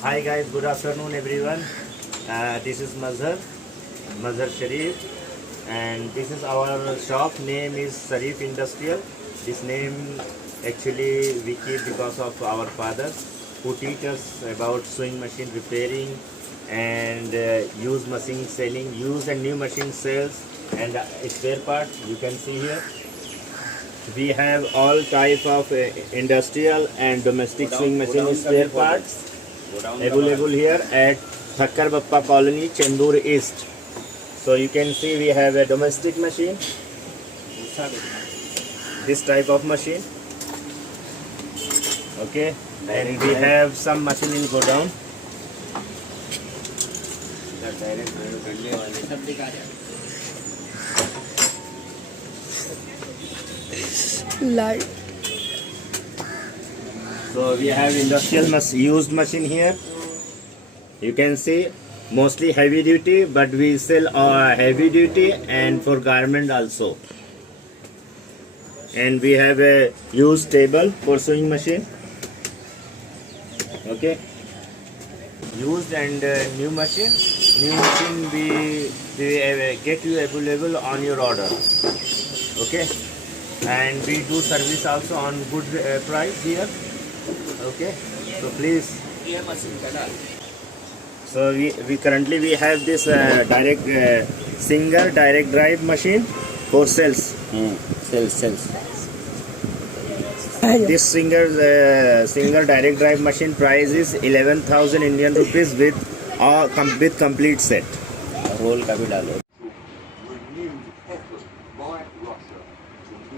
Hi guys, good afternoon everyone. This is Mazhar Sharif, and this is our shop name is Sharif Industrial. This name actually we keep because of our fathers who teach us about sewing machine repairing and used machine selling, used and new machine sales and spare parts. You can see here we have all type of industrial and domestic sewing machine spare parts available here at Thakkar Bappa Colony, Chendur East. So you can see we have a domestic machine, this type of machine, okay, and we have some machine in go down. Light. So we have industrial used machine here. You can see mostly heavy duty, but we sell heavy duty and for garment also. And we have a used table for sewing machine. Okay. Used and new machine. New machine we get you available on your order. Okay. And we do service also on good price here. Okay, so please. So we currently have this single direct drive machine for sales. Sales. This single direct drive machine price is 11,000 Indian rupees with complete set. Roll का भी डालो.